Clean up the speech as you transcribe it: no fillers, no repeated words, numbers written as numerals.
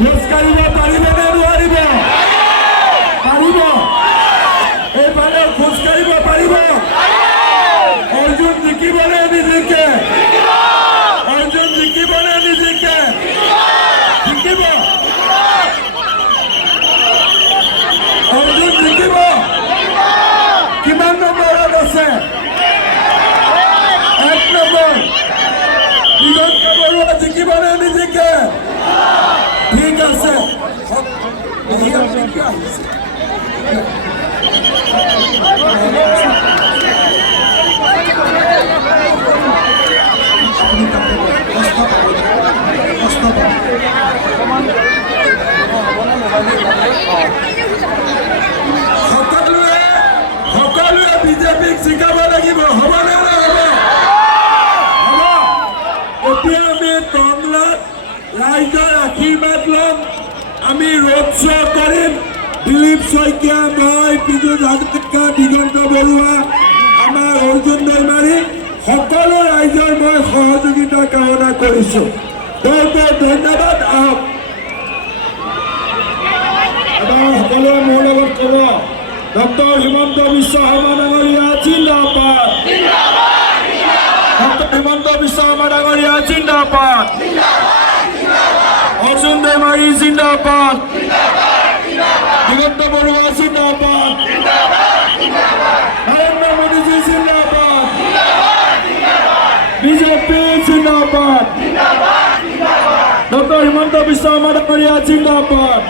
খোজকাঢ়িব পাৰিব নে নোৱাৰিব? পাৰিব। এইফালে খোজকাঢ়িব পাৰিব। অৰ্জুন জিকিবনে নিজিকে? অৰ্জুন জিকিবনে নিজিকে? জিকিব। অৰ্জুন জিকিব। কিমান নম্বৰত আছে? 1 নম্বৰ। দিগন্ত বৰুৱা জিকিবনে নিজিকে? ঠিক আছে। সকলোৱে বিজেপিক জিকাব লাগিব। হ'বনে নহ'ব? হ'ব। এতিয়া আমি টংলাত ৰাইজৰ আশীৰ্বাদ ল'ম। আমি ৰোড শ্ব' কৰিম। দিলীপ শইকীয়া, মই, পীযুষ হাজৰিকা, দিগন্ত বৰুৱা, আমাৰ অৰ্জুন দৈমাৰী, সকলো ৰাইজৰ মই সহযোগিতা কামনা কৰিছোঁ। বহুত বহুত ধন্যবাদ। আহক এবাৰ সকলোৱে মোৰ লগত ক'ব, ডক্টৰ হিমন্ত বিশ্ব শৰ্মা ডাঙৰীয়া জিন্দাবাদ। ডক্টৰ হিমন্ত বিশ্ব শৰ্মা ডাঙৰীয়া জিন্দাবাদ। অৰ্জুন দৈমাৰী জিন্দাবাদ। দিগন্ত বৰুৱা জিন্দাবাদ। নৰেন্দ্ৰ মোদীজী জিন্দাবাদ। বিজেপি জিন্দাবাদ। ডক্টৰ হিমন্ত বিশ্ব শৰ্মা ডাঙৰীয়া জিন্দাবাদ।